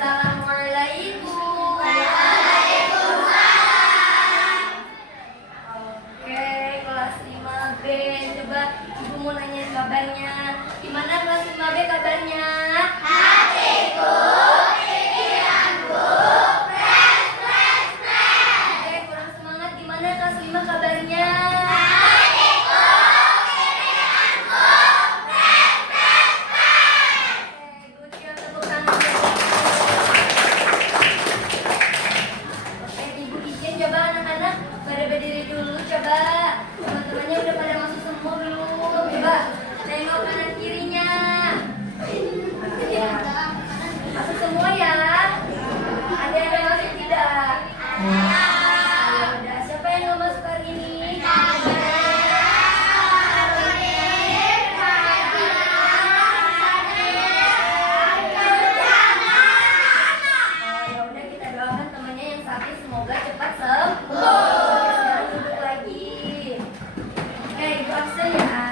Assalamualaikum. Waalaikumsalam. Oke, kelas 5B. Coba Ibu mau nanya kabarnya. Gimana kelas 5B kabarnya? Hatiku, pikiranku, fresh. Oke, kurang semangat. Gimana kelas 5 kabarnya? Hatiku, pikiranku, fresh. Oke, good job. Tepuk tangan. Oke, Ibu izin coba anak-anak pada berdiri dulu. Coba teman-temannya udah pada masuk semua belum? Coba tengok kanan kirinya. Masuk semua ya? Ada yang masuk tidak? Ada. Siapa yang mau masuk hari ini? Oh, ya udah kita doakan temannya yang sakit semoga cepat sembuh. Sekarang duduk lagi. Oke, Ibu absen ya.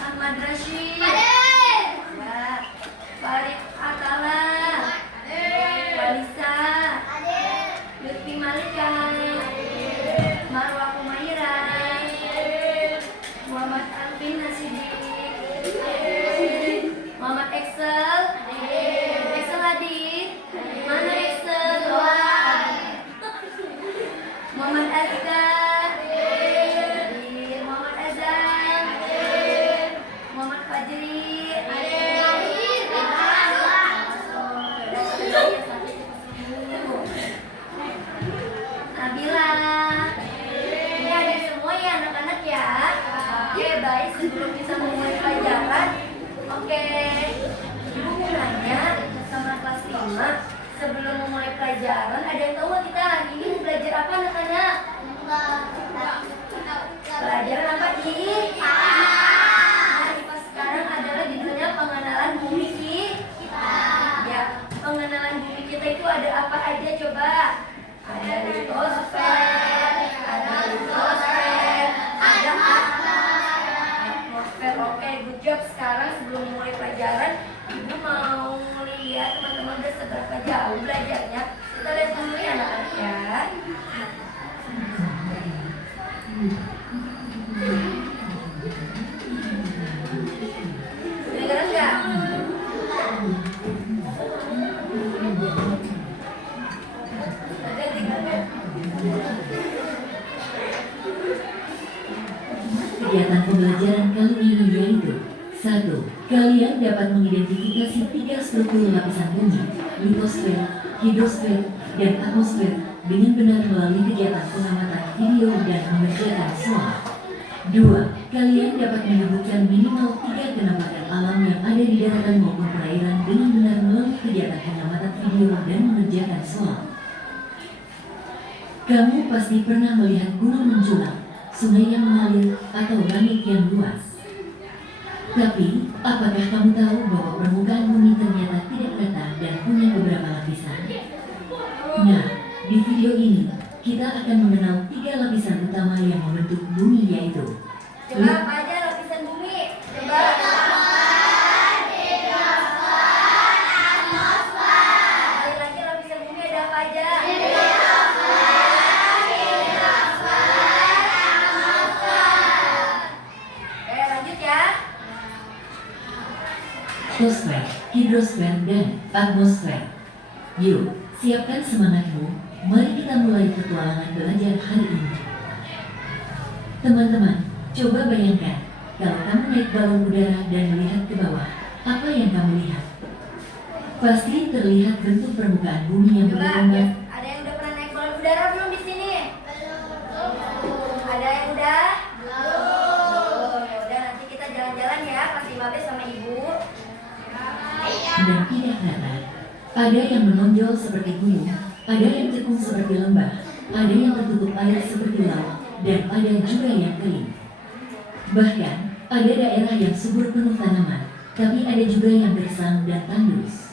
Ahmad Rashid. Ya. Farid Atala. Walisa. Lutfi Malika. Marwa Kumaira. Muhammad Alvin Nasidik. Muhammad Excel. Excel Adit. Mana Excel? Muhammad Azka. Muhammad Azam. Muhammad Fajri. Nabila. Ini ada semua ya anak-anak ya. Oke, baik, sebelum kita memulai pelajaran. Oke, Ibu mau nanya sama kelas 5. Sebelum memulai pelajaran, ada yang tahu nggak kita hari ini mau belajar apa anak-anak? Pelajaran apa nih? Nah, IPA sekarang adalah judulnya pengenalan bumi kita. Ya, pengenalan bumi kita itu ada apa aja coba? Ada litosfer, ada atmosfer. Oke, good job. Sekarang sebelum mulai pelajaran, Ibu mau lihat teman-teman udah seberapa jauh belajarnya. Kita lihat dulu ya anak-anak ya. Kedengeran nggak? Kegiatan pembelajaran kali ini yaitu 1. Kalian dapat mengidentifikasi 3 struktur lapisan bumi, litosfer, hidrosfer, dan atmosfer dengan benar melalui kegiatan pengamatan video dan mengerjakan SWOT. 2. Kalian dapat menyebutkan minimal 3 penampakan alam yang ada di daratan maupun perairan dengan benar melalui kegiatan pengamatan video dan mengerjakan SWOT. Kamu pasti pernah melihat gunung menjulang, sungai yang mengalir, atau langit yang luas. Tapi, apakah kamu tahu bahwa permukaan bumi ternyata tidak rata dan punya beberapa lapisan? Nah, di video ini, kita akan mengenal 3 lapisan utama yang membentuk bumi yaitu Coba apa aja lapisan bumi? Coba. Sekali lagi lapisan bumi ada apa aja? Oke, lanjut ya. litosfer, hidrosfer, dan atmosfer. Yuk, siapkan semangatmu. Mari kita mulai petualangan belajar hari ini. Teman-teman, coba bayangkan, kalau kamu naik balon udara dan melihat ke bawah, apa yang kamu lihat? Pasti terlihat bentuk permukaan bumi yang Coba, bergelombang. ada yang udah pernah naik balon udara belum di sini? Ada yang udah? Belum. Ya udah, nanti kita jalan-jalan ya, kelas 5B sama Ibu. Dan tidak rata. Ada yang menonjol seperti gunung, ada yang cekung seperti lembah, ada yang tertutup air seperti laut, dan ada juga yang kering. Bahkan, ada daerah yang subur penuh tanaman, tapi ada juga yang gersang dan tandus.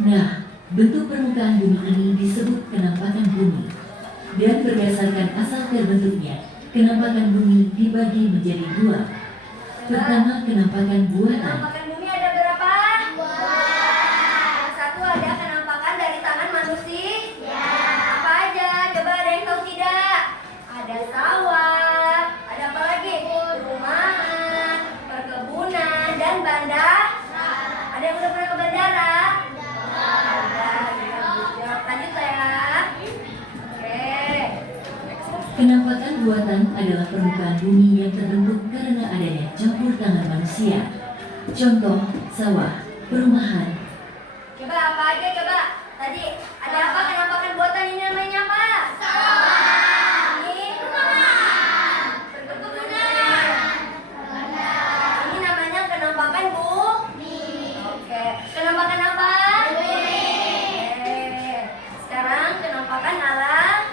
Nah, bentuk permukaan bumi ini disebut kenampakan bumi. Dan berdasarkan asal terbentuknya, kenampakan bumi dibagi menjadi 2. Pertama, kenampakan buatan. Penampakan bumi ada berapa? Yang satu yang udah pernah ke bandara? Udah. Lanjut ya. Oke. Kenampakan buatan adalah permukaan bumi yang terbentuk karena adanya campur tangan manusia. Contoh, sawah, perumahan. Coba apa aja coba? Tadi ada apa kenampakan buatan ini namanya apa? Ini perkebunan. Ini namanya kenampakan bumi. Oke. Kenampakan apa? Bumi. Oke. Sekarang kenampakan alami.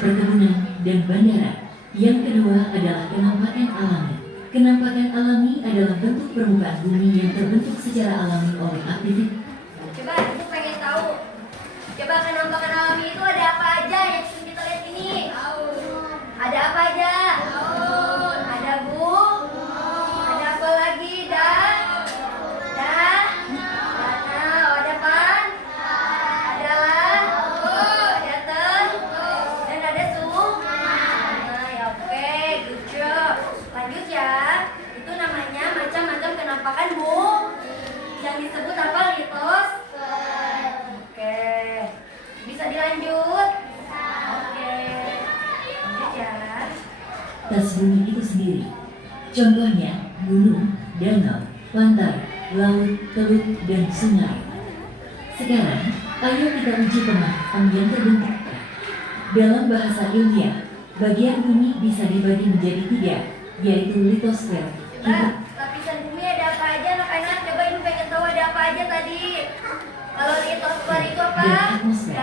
Perkebunan dan bandara. Yang kedua adalah kenampakan alami. Kenampakan alami adalah bentuk permukaan bumi yang terbentuk secara alami oleh aktivitas. Coba ibu pengen tahu. Coba kenampakan alami itu ada apa aja yang kita lihat ini? Ada apa aja? Ada ada apa lagi? Danau. Ada pan? Adalah. Ada dan ada sungai. Oke, good job. Lanjut ya. Itu namanya macam-macam kenampakan yang disebut apa, Litos? Oke. Bisa dilanjut? Oke. Lanjut ya. Tas bumi itu sendiri. Contohnya, gunung, danau, pantai, laut, teluk, dan sungai. Sekarang, ayo kita uji pemahaman yang terbentuk. Dalam bahasa ilmiah, bagian bumi bisa dibagi menjadi 3, yaitu litosfer. Coba, lapisan bumi ada apa aja anak-anak? Coba ibu pengen tahu ada apa aja tadi. Kalau litosfer itu apa? Dan atmosfer.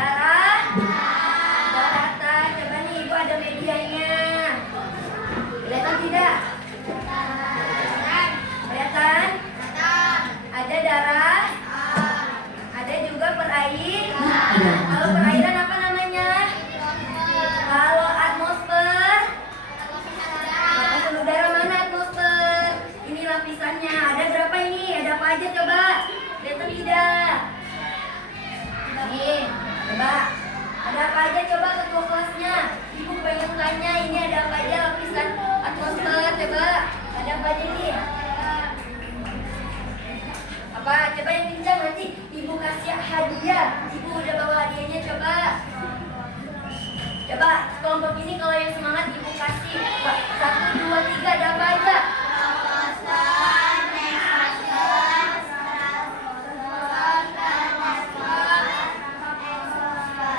Daratan. Coba nih ibu ada medianya. Kelihatan tidak? Kelihatan? Ada darah. Ada juga perairan. Kalau perairan apa namanya? Kalau atmosfer. Lapisan udara mana atmosfer? Ini lapisannya. Ada berapa ini? Ada apa aja coba? Kelihatan tidak? Nih, coba. Ada apa aja coba ketua kelasnya? Ibu pengen tanya ini ada apa aja lapisan atmosfer coba. Ada apa aja nih? Apa? Coba yang pinjam nanti ibu kasih hadiah. Ibu udah bawa hadiahnya coba. Coba kelompok ini kalau yang semangat ibu kasih 1, 2, 3 ada apa aja?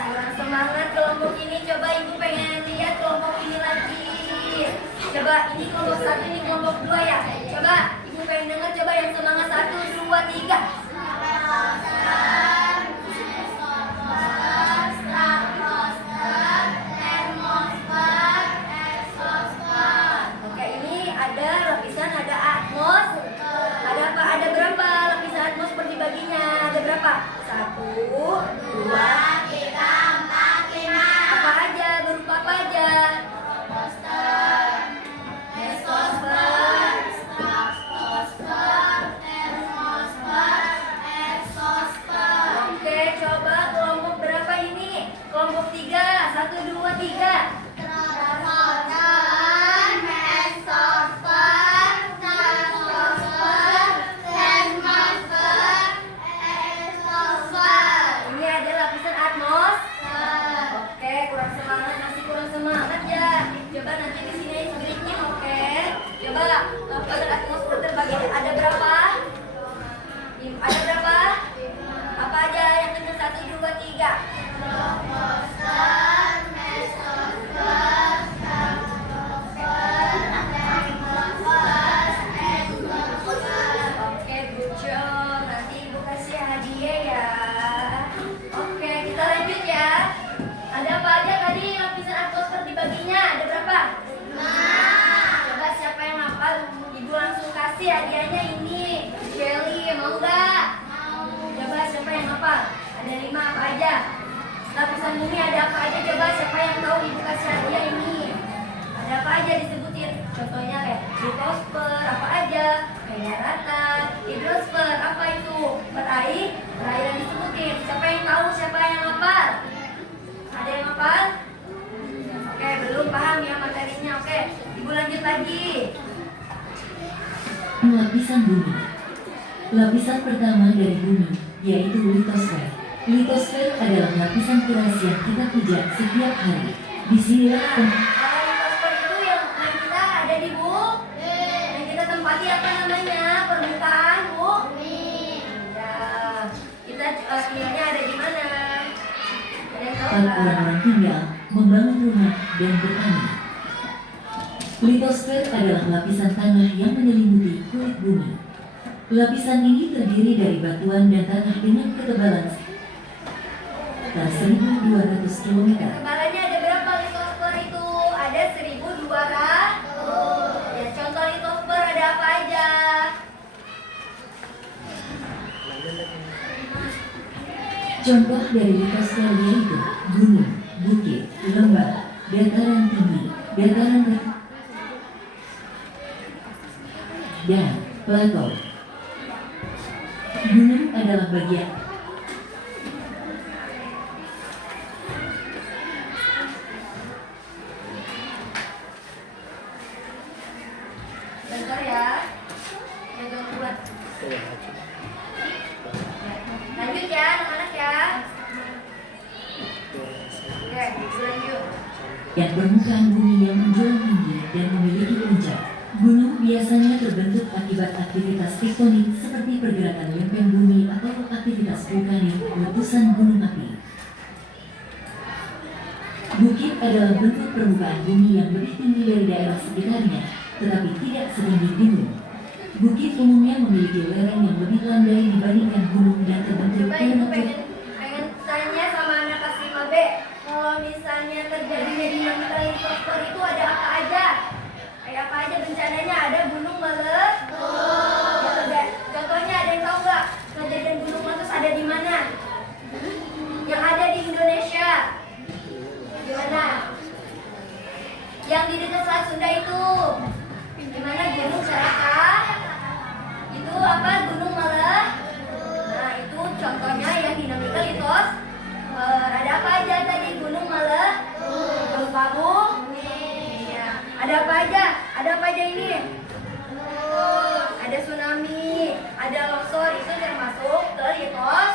Kurang semangat kelompok ini, coba ibu pengen lihat kelompok ini lagi. Coba ini kelompok 1, ini kelompok 2 ya. Coba ibu pengen dengar coba yang semangat 1, 2, 3. Oke, ini ada lapisan, ada atmos. Ada apa? Ada berapa lapisan atmosfer dibaginya? Ada berapa? 1, 2, 3, 4, 5. Apa aja? Berupa apa aja? Oke, coba kelompok berapa ini? Kelompok 3. 1, 2, 3. Ini ada lapisan atmos. Oke, kurang semangat, masih kurang semangat ya. Coba nanti di sini spiritnya, oke. Coba lapisan atmosfer terbagi ada berapa? Ada berapa? Apa aja yang kecil? 1, 2, 3. Oke, good job. Nanti ibu kasih hadiah ya. Oke, kita lanjut ya. Ada apa aja tadi lapisan atmosfer dibaginya? Ada berapa? 5. Coba siapa yang hafal? Ibu langsung kasih hadiahnya ini. Shelly, mau nggak? Coba siapa yang hafal? Ada 5 apa aja? Lapisan bumi ada apa aja? Coba siapa yang tahu ibu kasih hadiah ini? Ada apa aja disebutin? Contohnya kayak litosfer, apa aja? Kayak daratan, hidrosfer, apa itu? Perairan disebutin. Siapa yang tahu? Siapa yang hafal? Ada yang hafal? Oke, belum paham ya materinya. Oke, ibu lanjut lagi. Lapisan bumi. Lapisan pertama dari bumi, yaitu litosfer. Litosfer adalah lapisan keras yang kita pijak setiap hari. Disinilah Kalau litosfer itu yang kita ada di bumi, yang kita tempati apa namanya? Permukaan bumi. Ya, kita tinggalnya ada di mana? Ada yang tahu tempat nggak? orang-orang tinggal, membangun rumah, dan bertani. Litosfer adalah lapisan tanah yang menyelimuti kulit bumi. Lapisan ini terdiri dari batuan dan tanah dengan ketebalan sekitar 1.200 km. Ketebalannya ada berapa litosfer itu? Ada 1.200. Ya, contoh litosfer ada apa aja? Contoh dari litosfer yaitu gunung, bukit, lembah, dataran tinggi, dataran rendah, dan plato. Gunung adalah bagian Bentar ya. Jangan buat. Lanjut ya, anak-anak ya. Oke, lanjut. yang permukaan bumi yang menjulang tinggi dan memiliki puncak. Gunung biasanya terbentuk akibat aktivitas tektonik seperti pergerakan lempeng bumi atau aktivitas vulkanik letusan gunung api. Bukit adalah bentuk permukaan bumi yang lebih tinggi dari daerah sekitarnya, tetapi tidak setinggi gunung. Bukit umumnya memiliki lereng yang lebih landai dibandingkan gunung dan terbentuk Coba ibu karena pengen tanya sama anak kelas 5B. Kalau misalnya terjadinya dinamika litosfer itu ada apa aja? Kayak apa aja bencananya? Ada gunung meletus. Ya, contohnya ada yang tahu nggak? Kejadian gunung meletus ada di mana? Yang ada di Indonesia. Di mana? Yang di dekat Selat Sunda itu. Di mana Gunung Serakah? Itu apa? Gunung meletus. Nah, itu contohnya yang dinamika litos. Ada apa aja tadi? Gunung meletus. Gempa bumi. Iya. Ada apa aja? Ada apa aja ini? Ada tsunami, ada longsor, itu termasuk ke litos.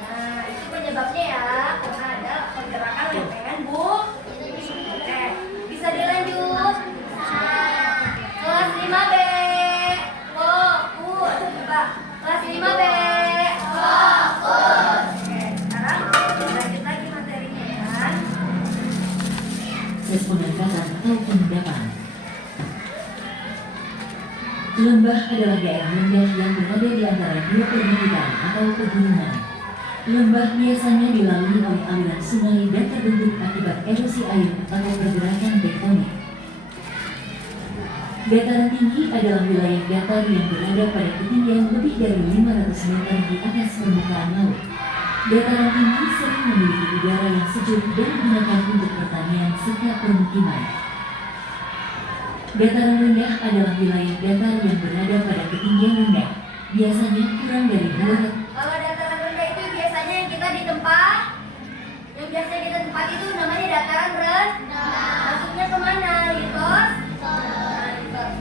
Nah, itu penyebabnya ya, karena ada pergerakan lempengan bumi. Oke, bisa dilanjut. Kelas 5B. Fokus. Coba. Kelas 5B. Fokus. Oke, sekarang lanjut lagi materinya ya. ses pengangkatan atau pengendapan. Lembah adalah daerah rendah yang berada di antara dua perbukitan atau pegunungan. Lembah biasanya dilalui oleh aliran sungai dan terbentuk akibat erosi air atau pergerakan tektonik. Dataran tinggi adalah wilayah datar yang berada pada ketinggian lebih dari 500 meter di atas permukaan laut. Dataran tinggi sering memiliki udara yang sejuk dan digunakan untuk pertanian serta permukiman. Dataran rendah adalah wilayah datar yang berada pada ketinggian rendah, biasanya kurang dari 200. Kalau dataran rendah itu biasanya yang kita di tempat, yang biasa kita tempat itu namanya dataran rendah. Masuknya kemana? Litos. Nah, litos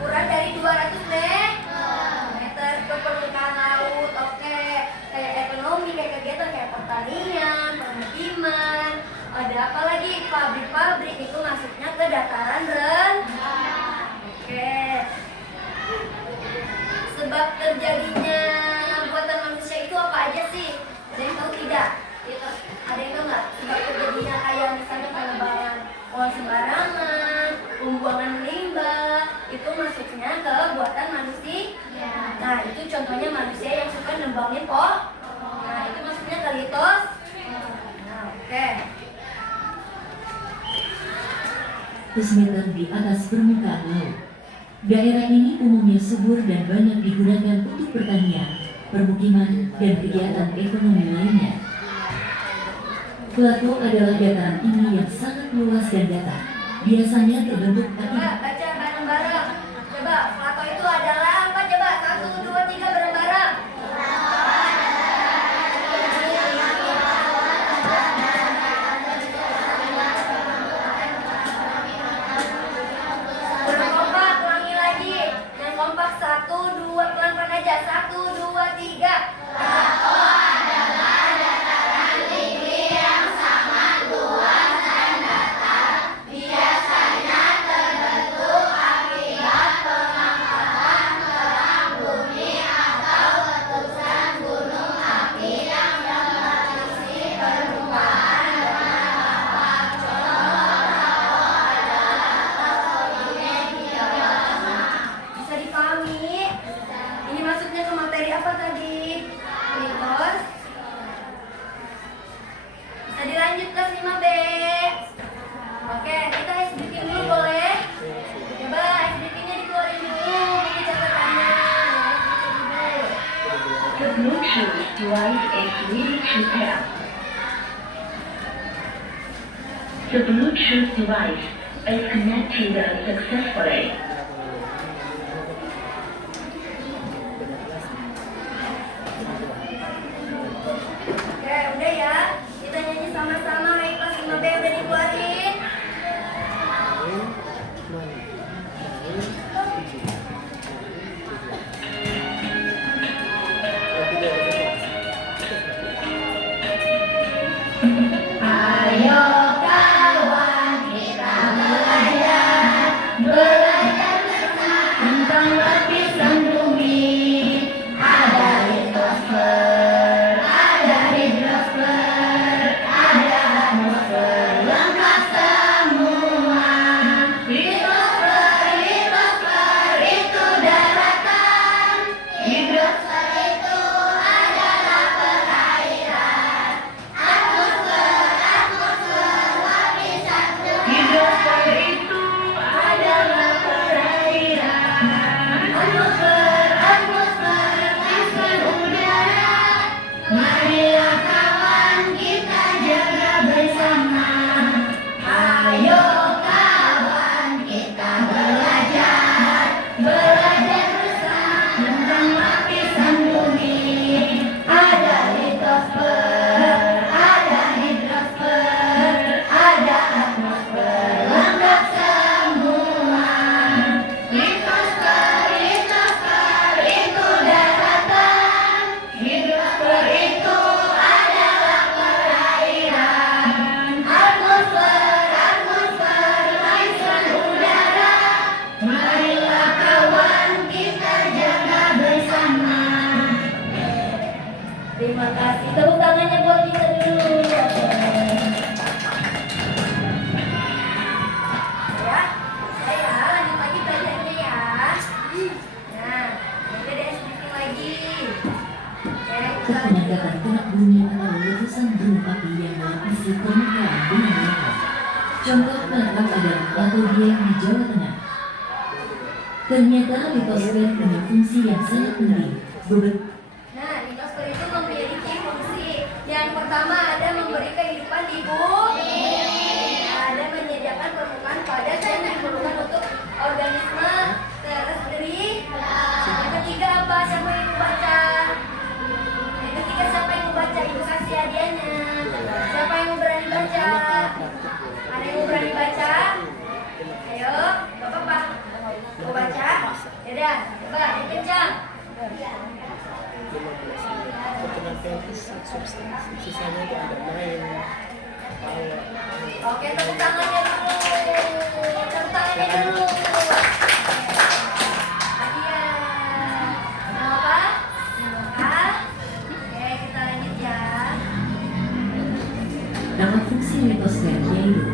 kurang dari 200 meter ke permukaan laut. Oke, kayak ekonomi, kayak kegiatan kayak pertanian, permukiman. Ada apa lagi? Pabrik-pabrik itu masuknya ke dataran rendah. Oke. Sebab terjadinya buatan manusia itu apa aja sih? Ada yang tahu tidak? Ada yang tahu nggak? Sebab terjadinya kayak misalnya penebangan uang sembarangan, pembuangan limbah, itu masuknya ke buatan manusia. Nah, itu contohnya manusia yang suka nembangin pohon. Nah, itu masuknya ke litos. Nah, oke. 100 meter di atas permukaan laut. Daerah ini umumnya subur dan banyak digunakan untuk pertanian, permukiman, dan kegiatan ekonomi lainnya. Plato adalah dataran tinggi yang sangat luas dan datar. Biasanya terbentuk Coba akibat baca bareng-bareng. Coba, plato itu adalah apa? Coba, 1, 2, 3 bareng-bareng. Kurang kompak, ulangi lagi. Yang kompak 1, 2, pelan-pelan Bluetooth device is ready to pair. The Bluetooth device is connected successfully. Oke, udah ya. Kita nyanyi sama-sama. Ayo kelas 5B udah dikeluarin. Ayo kawan kita belajar bersama tentang lapisan bumi. Ada litosfer, ada hidrosfer, ada atmosfer, lengkap semua. Litosfer itu daratan, hidrosfer itu adalah perairan. Lapisan bumi. Hidrosfer itu adalah perairan. Atmosfer, lapisan udara. Marilah kawan kita jaga bersama. Ayo kawan kita belajar bersama tentang lapisan bumi. Ada litosfer, ada hidrosfer, ada atmosfer, lengkap semua. Litosfer itu daratan, hidrosfer itu adalah perairan. Atmosfer, lapisan udara. Marilah kawan kita jaga bersama. Terima kasih. Tepuk tangannya buat kita dulu. Ya, lanjut lagi belajarnya ya. Nah, ini deh sedikit lagi. Oke, kita lanjut. Penyadapan gerak bumi atau letusan gunung api yang melapisi permukaan bumi mereka. Contoh penangkap adalah Plato Dieng di Jawa Tengah. Ternyata litosfer punya fungsi yang sangat penting. Nah, litosfer itu memiliki fungsi. Yang pertama ada memberi kehidupan di bumi. Ada menyediakan permukaan padat yang diperlukan untuk organisme terestri. Yang ketiga apa? Siapa yang mau baca? Yang ketiga siapa yang mau baca? Ibu kasih hadiahnya. Siapa yang mau berani baca? Ada yang mau berani baca? Ayo, bapak. Mau baca? Yaudah, coba, yang kencang. Sisanya itu ada main. Oke, tepuk tangannya dulu. Tepuk tangannya dulu. Hadiah. Nama apa? Sinoka. Oke, kita lanjut ya. Nama fungsi litosfer yaitu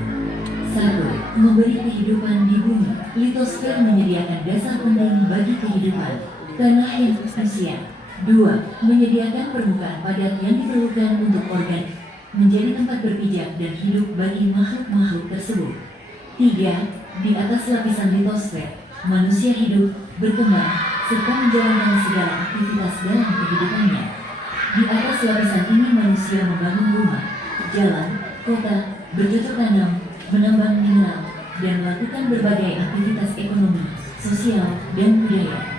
1. Memberi kehidupan di bumi. Litosfer menyediakan dasar penting bagi kehidupan tanah yang manusia. 2. Menyediakan permukaan padat yang diperlukan untuk organ menjadi tempat berpijak dan hidup bagi makhluk-makhluk tersebut. 3. Di atas lapisan litosfer, manusia hidup, berkembang, serta menjalankan segala aktivitas dalam kehidupannya. Di atas lapisan ini manusia membangun rumah, jalan, kota, bercocok tanam, menambang mineral, dan melakukan berbagai aktivitas ekonomi, sosial, dan budaya.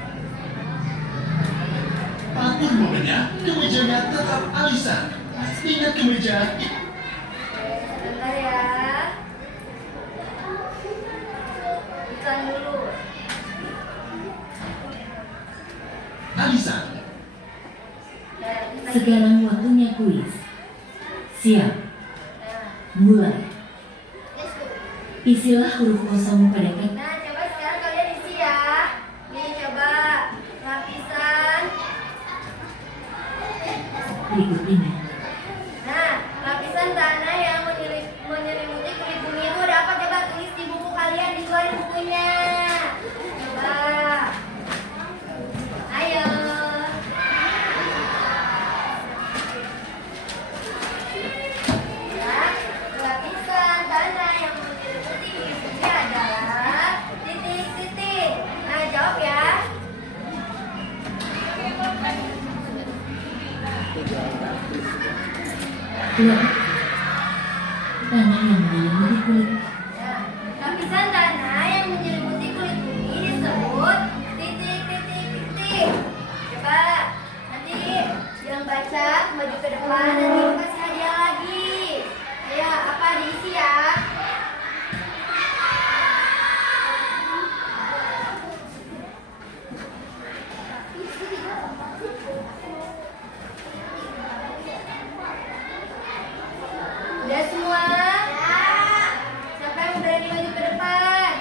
Apapun modenya, kemejanya tetap alisan. Ingat kemeja. Sebentar ya. Iklan dulu. Alisan. Sekarang waktunya kuis. Siap, Nah, mulai. Isilah huruf kosong pada kata. nah, coba sekarang kalian isi ya. Nih, coba lapisan. Berikut ini. Nah, lapisan tanah yang menyelimuti kulit bumi itu ada apa? Coba tulis di buku kalian, dikeluarin bukunya. Coba. Ayo. Ya, lapisan tanah yang menyelimuti kulit bumi adalah titik-titik. Nah, jawab ya. tiga kaki. Laut, tanah yang menyelimuti kulit. Nah, lapisan tanah yang menyelimuti kulit bumi disebut titik titik titik. Coba nanti yang baca maju ke depan, nanti kasih hadiah lagi. Ya, apa diisi ya? Udah semua? Siapa yang berani maju ke depan?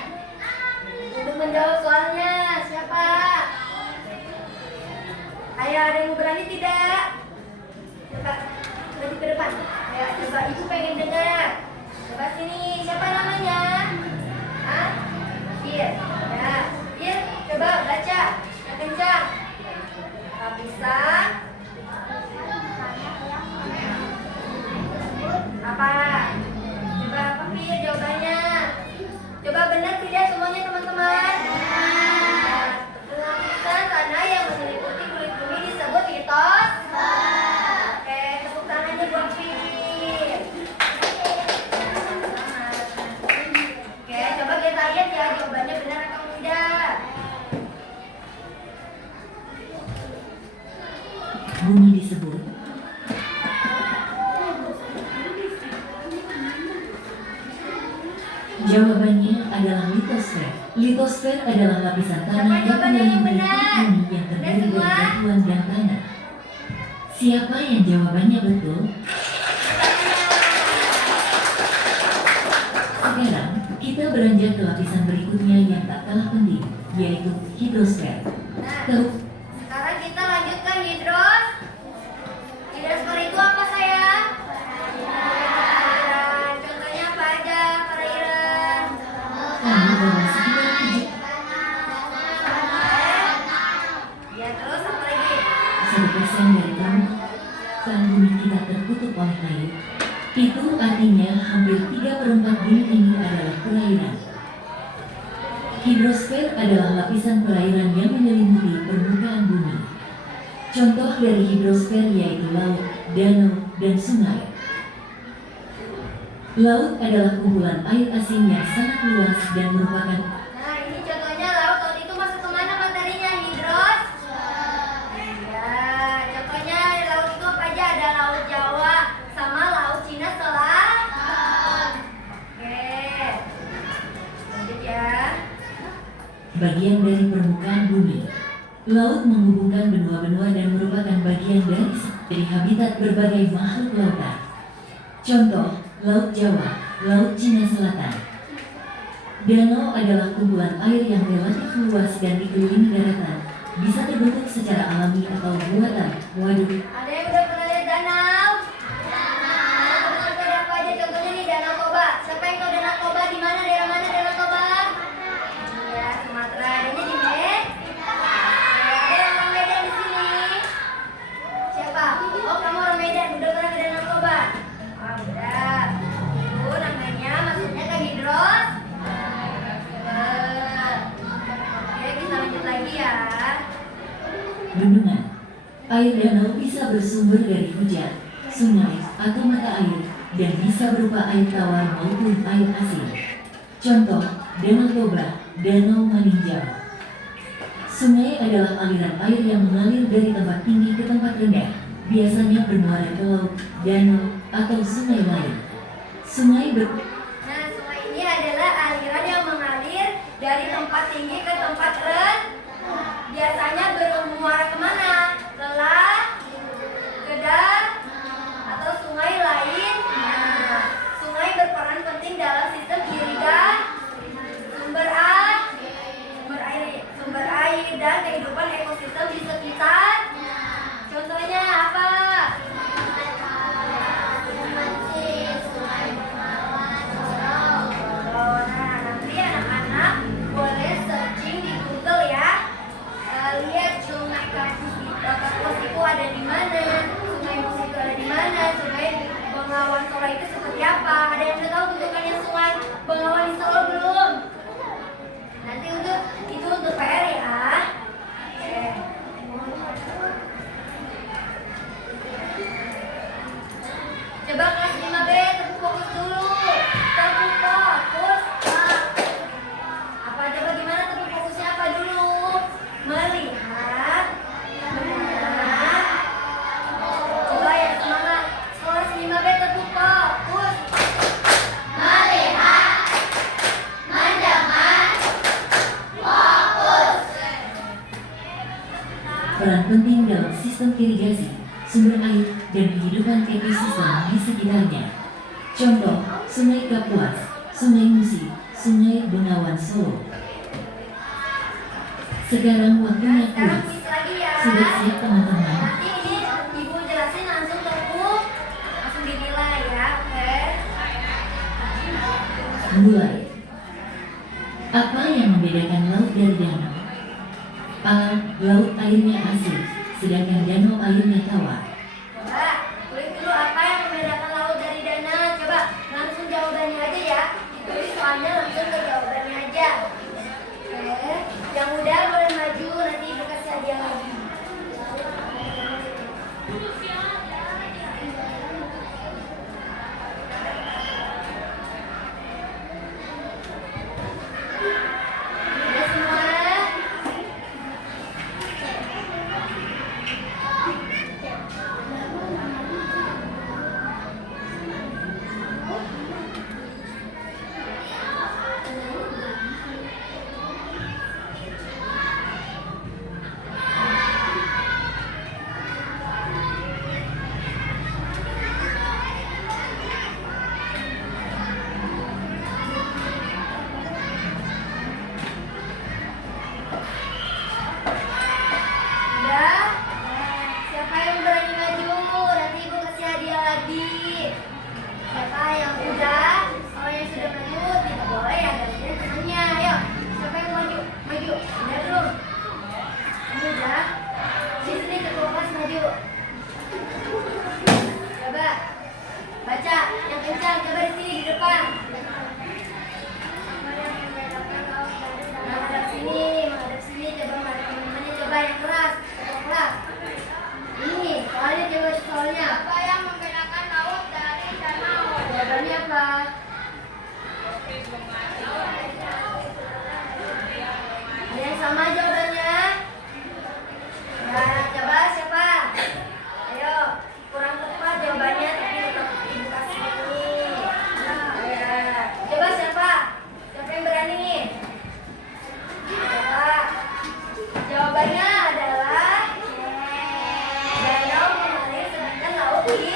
Untuk menjawab soalnya, siapa? Ayo, ada yang berani tidak? Coba maju ke depan. Ayo, coba ibu pengen dengar. Coba sini, siapa namanya? Hah? Iya, ya. Iya, coba baca. Yang kencang. Lapisan. Apa? Coba apa Fir jawabannya? Coba benar tidak semuanya teman-teman? Lapisan tanah yang menyelimuti kulit bumi disebut litos. Oke, tepuk tangannya buat Fir. Oke, coba kita lihat ya jawabannya benar atau tidak. Bumi disebut jawabannya adalah litosfer. Litosfer adalah lapisan tanah yang Jawabannya yang menyelimuti benar. bumi yang terdiri dari Semua. batuan dan tanah. Siapa yang jawabannya betul? Sekarang kita beranjak ke lapisan berikutnya yang tak kalah penting, yaitu hidrosfer. Nah, Tahu sekarang kita lanjut ke hidros. Hidrosfer itu apa sayang? Perairan. Contohnya apa aja perairan? kamu bahwa sekitar 7 Ya terus apa lagi? 1% dari permukaan bumi kita tertutup oleh air. Itu artinya hampir 3/4 bumi ini adalah perairan. Hidrosfer adalah lapisan perairan yang menyelimuti permukaan bumi. Contoh dari hidrosfer yaitu laut, danau, dan sungai. Laut adalah kumpulan air asin yang sangat luas dan merupakan Nah ini contohnya laut. Laut itu masuk kemana materinya? Hidros. Ya, contohnya laut itu apa aja? Ada laut Jawa sama laut Cina Selatan. Oke, lanjut ya. bagian dari permukaan bumi. Laut menghubungkan benua-benua dan merupakan bagian dari habitat berbagai makhluk lautan. Contoh, Laut Jawa, Laut Cina Selatan. Danau adalah kumpulan air yang relatif luas dan dikelilingi daratan, bisa terbentuk secara alami atau buatan. Waduh, Ada yang udah pernah lihat danau? Danau ada apa aja? Contohnya nih Danau Toba. Siapa yang tahu Danau Toba di mana? Daerah mana Danau Toba? Ya, Sumatera. Adanya di Medan. Ada yang orang Medan di sini? Siapa? Oh, kamu orang Medan. Udah pernah ke Danau Toba? Ah, udah. Itu namanya masuknya ke hidros. Oke, kita lanjut lagi ya. bendungan. Air danau bisa bersumber dari hujan, sungai, atau mata air, dan bisa berupa air tawar maupun air asin. Contoh, Danau Toba, Danau Maninjau. Sungai adalah aliran air yang mengalir dari tempat tinggi ke tempat rendah, biasanya bermuara ke laut, danau, atau sungai lain. Sungai Nah, sungai ini adalah aliran yang mengalir dari tempat tinggi ke tempat rendah. Biasanya bermuara kemana? Lelah, Kedah, atau sungai lain. Nah, sungai berperan penting dalam sistem irigasi, sumber air dan kehidupan ekosistem di sekitar. Contohnya apa? Nah, nanti anak-anak boleh searching di Google ya. Lihat sungai Kapuas itu ada di mana, sungai Musi itu ada di mana, sungai Bengawan Solo itu seperti apa. Ada yang udah tahu bentukannya sungai Bengawan di Solo belum? Nanti itu untuk PR ya. Oke. peran penting dalam sistem irigasi, sumber air, dan kehidupan ekosistem di sekitarnya. Contoh, Sungai Kapuas, Sungai Musi, Sungai Bengawan Solo. Sekarang waktunya Sekarang kuis. kuis lagi ya. Sudah siap teman-teman? Nanti ini ibu jelasin langsung ke bu, langsung dinilai ya, oke? Mulai. Apa yang membedakan laut dari danau? A. Laut airnya asin, sedangkan danau airnya tawar. Coba, tulis dulu apa yang membedakan laut dari danau. Coba, langsung jawabannya aja ya. Ditulis soalnya langsung ke jawabannya aja. Oke, yang udah boleh maju, nanti ibu kasih hadiah lagi. Udah semua? Udah? Siapa yang berani maju? Nanti ibu kasih hadiah lagi. Siapa yang udah? Kalau yang sudah maju tidak boleh ya gantian temennya. Ayo, siapa yang maju? Maju. Udah belum? Kamu udah? Di sini ketua kelas maju. Coba baca yang kencang. Coba di sini di depan. Menghadap sini, menghadap sini. Coba menghadap teman-temannya. Coba yang keras, keras. Ini soalnya, coba soalnya. Apa yang membedakan laut dari danau? Jawabannya apa? Ada yang sama jawabannya? Nah, coba siapa? Ayo, kurang tepat jawabannya, tapi tetap ibu kasih ini. Ya. Coba siapa? Siapa yang berani nih? Coba. Jawabannya adalah danau mengalir sedangkan laut di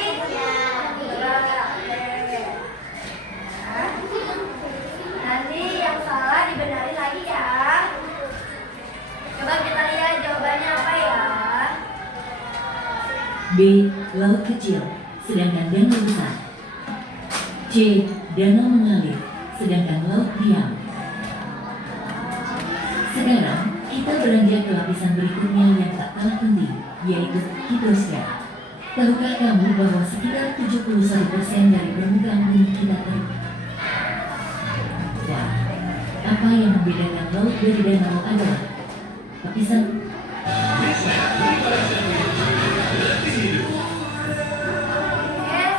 nanti yang salah dibenarin lagi ya. Coba kita lihat jawabannya apa ya. B. Laut kecil, sedangkan danau besar. C. Danau mengalir, sedangkan laut diam. Sekarang, kita beranjak ke lapisan berikutnya yang tak kalah penting, yaitu hidrosfer. Tahukah kamu bahwa sekitar 71% dari permukaan bumi kita terbit? Wah, apa yang membedakan laut dari danau adalah lapisan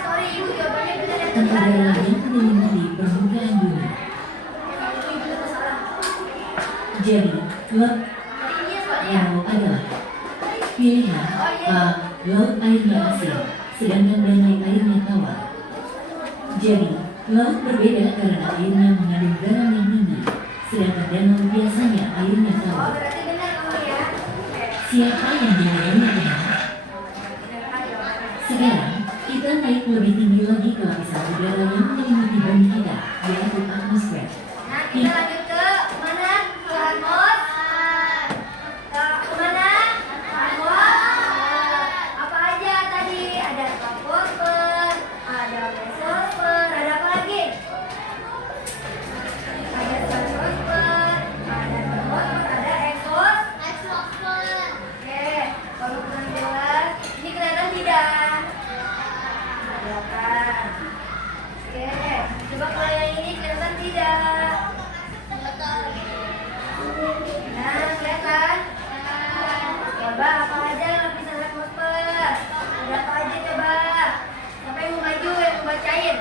Sorry ibu, jawabannya benar yang tempat tadi. darat yang menyelimuti permukaan bumi. Ibu itu salah. Jadi, laut Ini soalnya. danau adalah pilihan A. Laut airnya asin, sedangkan danau airnya tawar. Jadi, laut berbeda karena airnya mengandung garam yang tinggi, sedangkan danau biasanya airnya Oh, tawar. berarti benar kamu ya. Oke. Siapa yang jawabannya benar? Benar jawabannya. Sekarang, kita naik lebih tinggi lagi ke lapisan udara yang menyelimuti bumi kita, yaitu atmosfer. Nah, kita lanjut ke mana? Ke atmos. Ke mana? Atmos. Apa aja tadi? Ada troposfer, ada mesosfer, ada apa lagi? Ada stratosfer, ada troposfer, ada exosfer. Oke, kalau kurang jelas, ini kelihatan tidak? Kelihatan. Oke, coba kalau yang ini kelihatan tidak? Nah, kelihatan? Coba apa aja lapisan atmosfer? Ada apa aja coba? Siapa yang mau maju, yang mau bacain?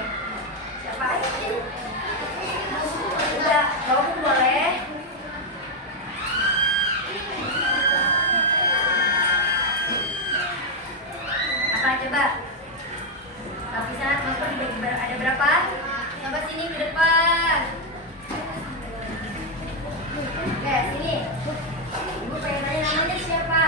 Siapa aja sih? Udah, kamu boleh. Apa coba? Lapisan atmosfer dibagi ada berapa? Coba sini ke depan. Oke, sini. Ibu pengen tanya namanya siapa?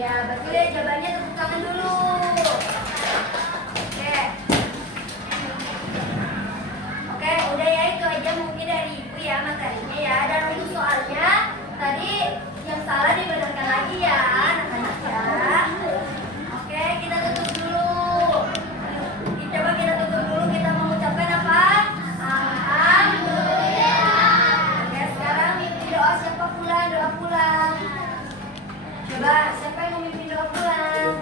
Ya, betul ya, jawabannya tepuk tangan dulu. Oke. Oke, udah ya, itu aja mungkin dari Ibu ya materinya ya. Dan untuk soalnya tadi yang salah dibenarkan lagi ya anak-anak ya. Oke, kita tutup dulu. Coba kita tutup dulu, kita mengucapkan apa? Alhamdulillah. Oke, sekarang mimpi doa siapa pulang? Doa pulang. Coba siapa yang mau mimpi doa pulang?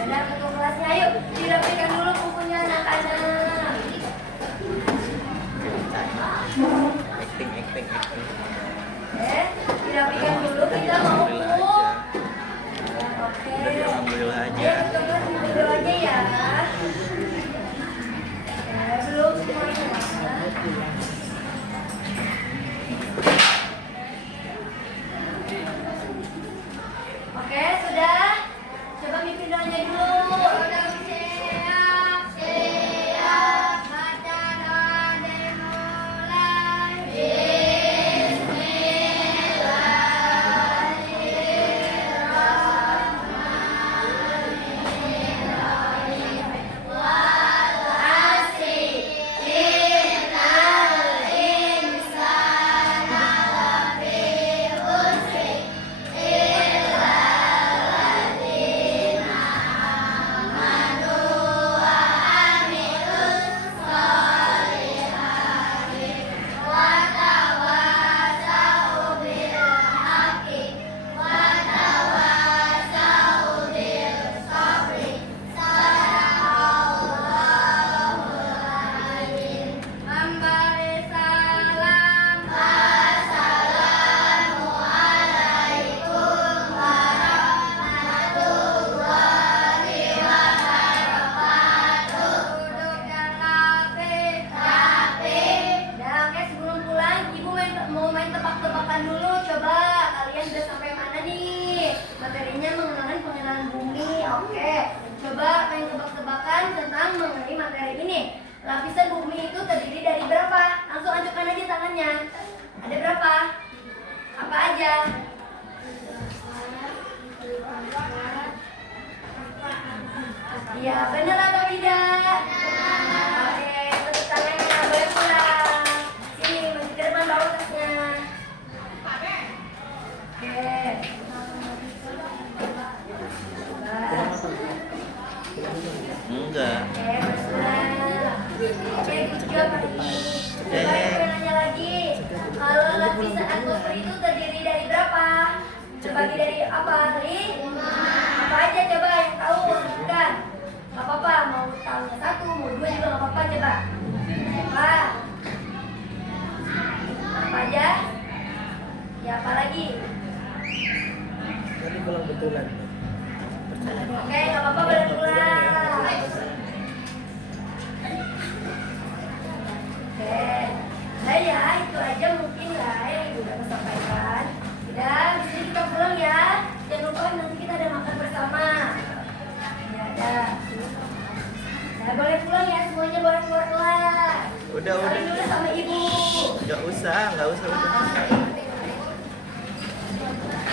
Ada ketua kelasnya, ayo dirapikan dulu bukunya anak-anak. Acting. Dirapikan dulu, kita mau buku. Oke. Alhamdulillah aja. Ayo ketua kelas mimpi doa aja ya. Belum semuanya. Oke, sudah. Coba mimpin doanya dulu. Siap. Baca doa dimulai. Memberi salam. Assalamualaikum warahmatullahi wabarakatuh. Duduk yang rapi. Nah, oke, sebelum pulang, Ibu mau main tebak-tebakan dulu. Coba kalian udah sampai mana nih? Materinya pengenalan bumi. Oke, coba main tebak-tebakan tentang mengenai materi ini. Lapisan bumi itu terdiri dari berapa? Langsung ajukan aja tangannya. Ada berapa? Apa aja? Iya, benar atau tidak? Oke, tepuk tangannya, boleh pulang. Sini, masih ke depan, bawa tasnya. Oke. Enggak. Oke, berpulang. Oke, good job hari ini. Coba aku nanya lagi. Kalau lapisan atmosfer itu terdiri dari berapa? Terbagi dari apa? Apa aja coba yang tahu? Sebutkan. Gak apa-apa, mau tahunya 1, mau 2 juga gak apa-apa, coba. Apa aja? Ya, apa lagi? Tadi pulang betulan. Oke, gak apa-apa, boleh pulang. Oke, nah ya itu aja mungkin lah yang Ibu dapat sampaikan. Udah, di sini kita pulang ya. Jangan lupa nanti kita ada makan bersama. Ya, ada. Nah, boleh pulang ya, semuanya boleh keluar kelas. Udah. Salim dulu sama Ibu. Enggak usah udah.